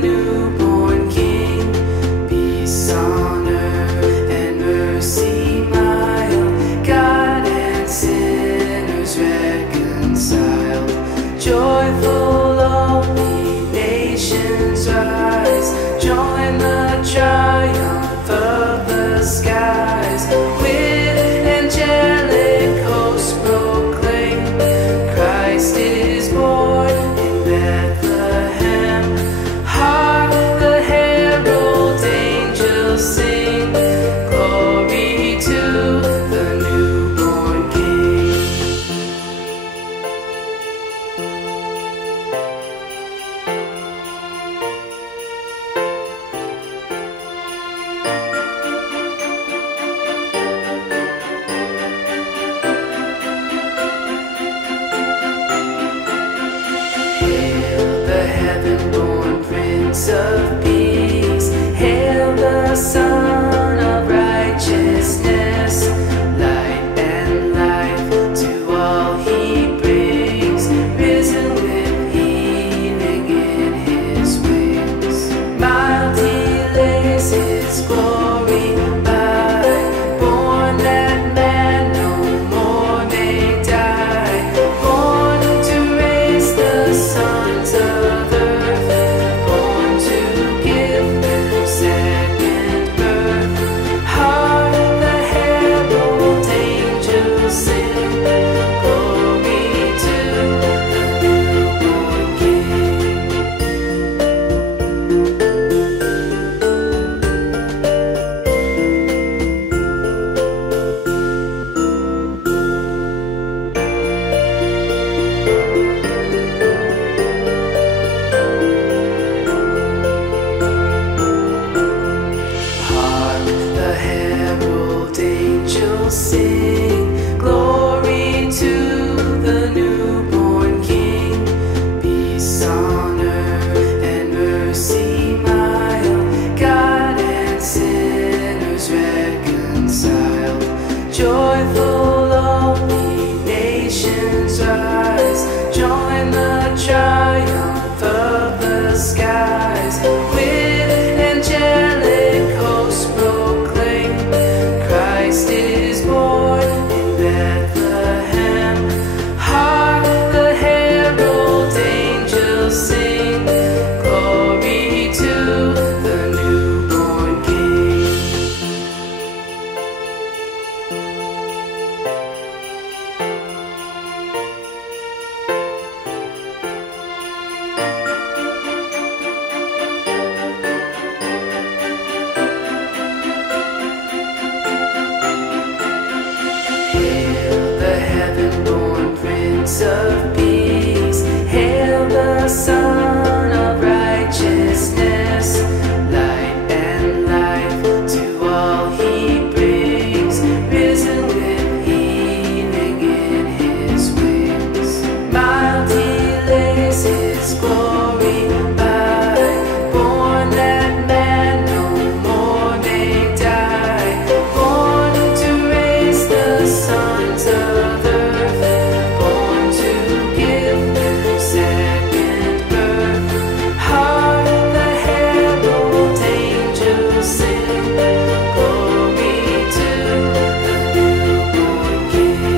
newborn King. Peace on earth and mercy mild, God and sinners reconciled. Joyful all ye nations rise, join the triumph of the skies. With angelic hosts proclaim, Christ is born in Bethlehem. Hark the herald angels sing, glory to the newborn King. Hail the heaven-born Prince of Peace, hail the Son of Righteousness. Light and life to all he brings, risen with healing in his wings. Mild he lays his glory by, born that man no more may die, born to raise the sons of earth, born to give them second birth. Hark the herald angels sing, glory to the newborn King. Hark the herald angels sing, glory to the newborn King. Peace on earth and mercy mild, God and sinners reconciled. Joyful all ye nations rise, join the triumph of the skies. With angelic hosts proclaim, Christ is born in Bethlehem. Hark the herald angels sing, glory to the newborn King. Hail the heaven-born Prince of Peace, hail the Son of Righteousness. Light and life to all he brings, risen with healing in his wings. Mild he lays his glory by, born that man no more may die, born to raise the sons of earth, born to give them second birth. Hark the herald angels sing, glory to the newborn King.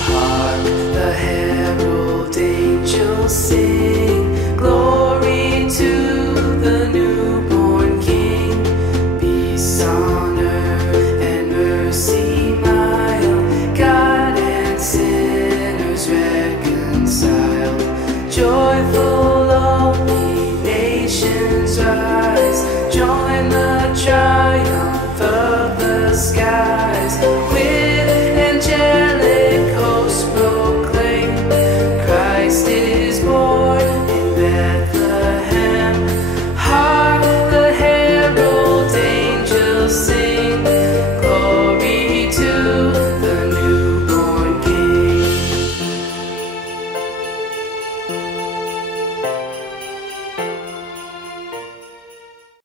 Hark the herald angels sing, glory to the newborn King. Peace on earth and mercy mild, God and sinners reconciled. Joyful